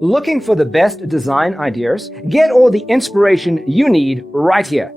Looking for the best design ideas? Get all the inspiration you need right here.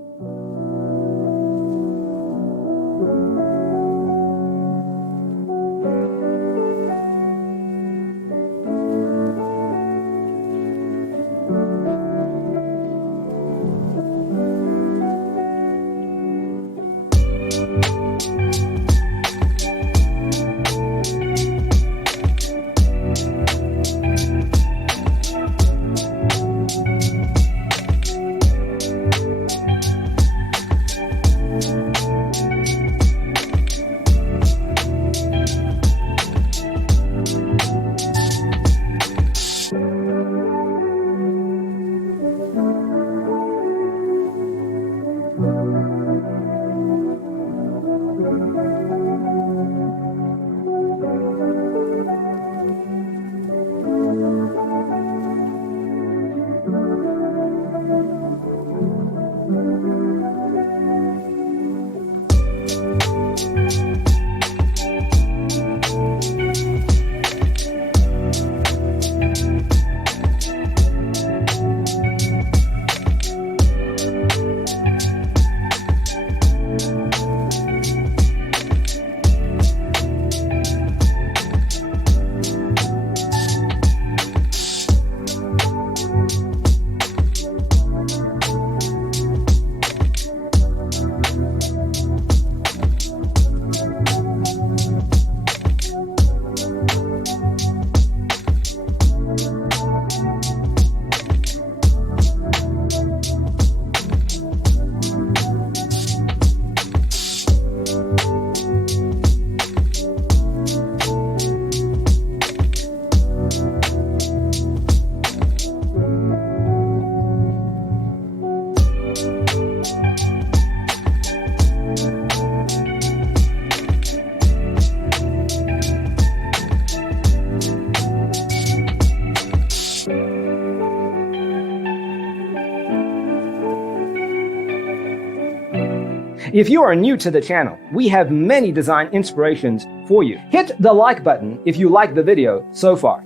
If you are new to the channel, we have many design inspirations for you. Hit the like button if you like the video so far.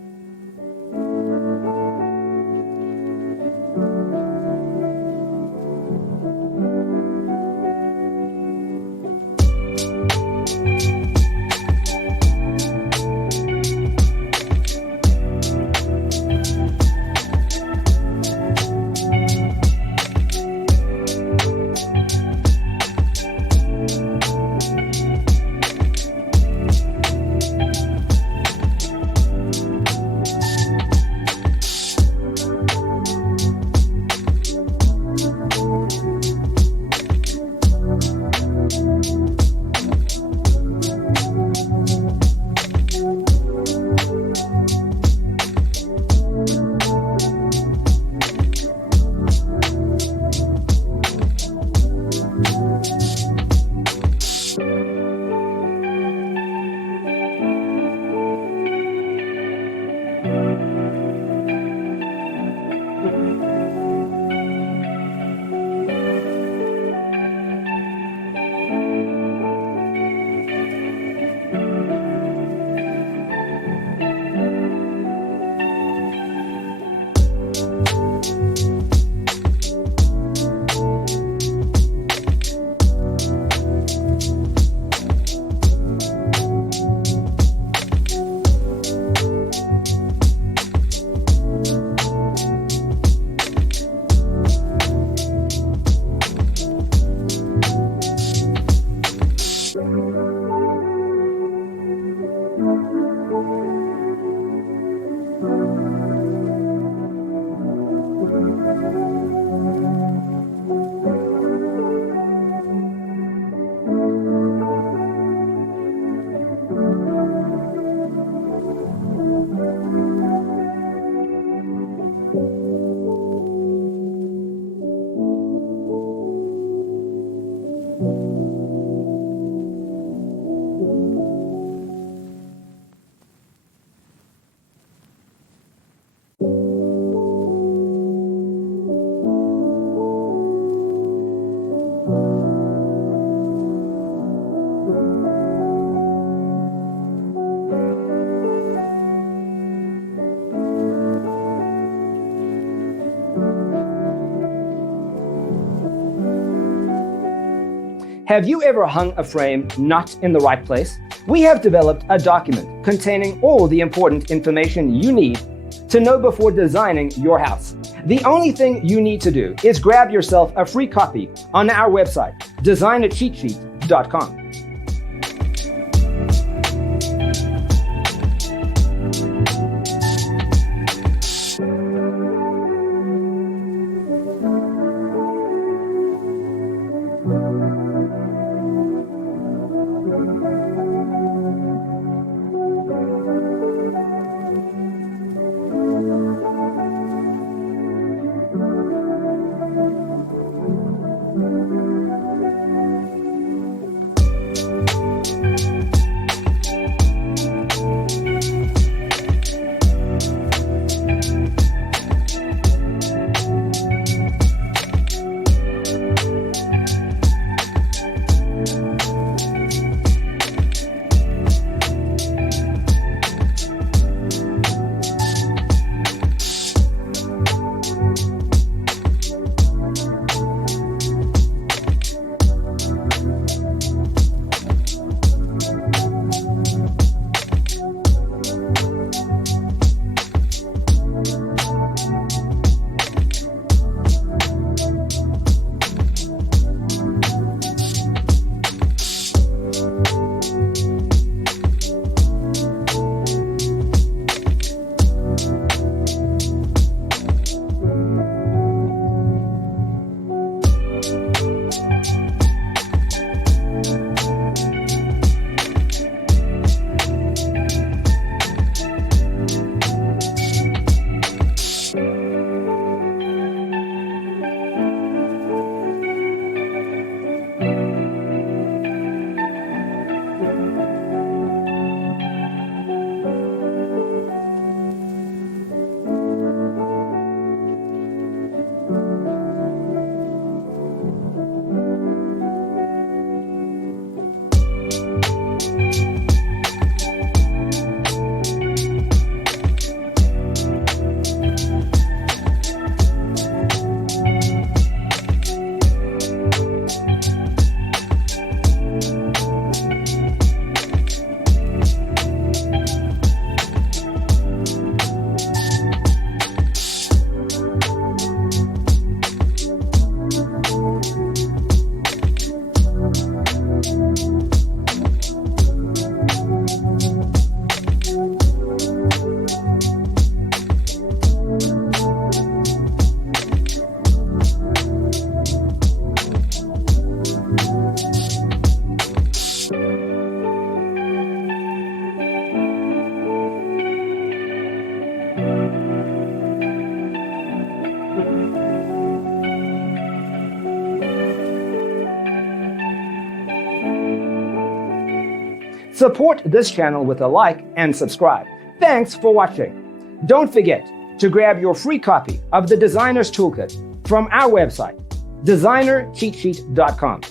Have you ever hung a frame not in the right place? We have developed a document containing all the important information you need to know before designing your house. The only thing you need to do is grab yourself a free copy on our website, designercheatsheet.com. Support this channel with a like and subscribe. Thanks for watching. Don't forget to grab your free copy of the Designer's Toolkit from our website, designercheatsheet.com.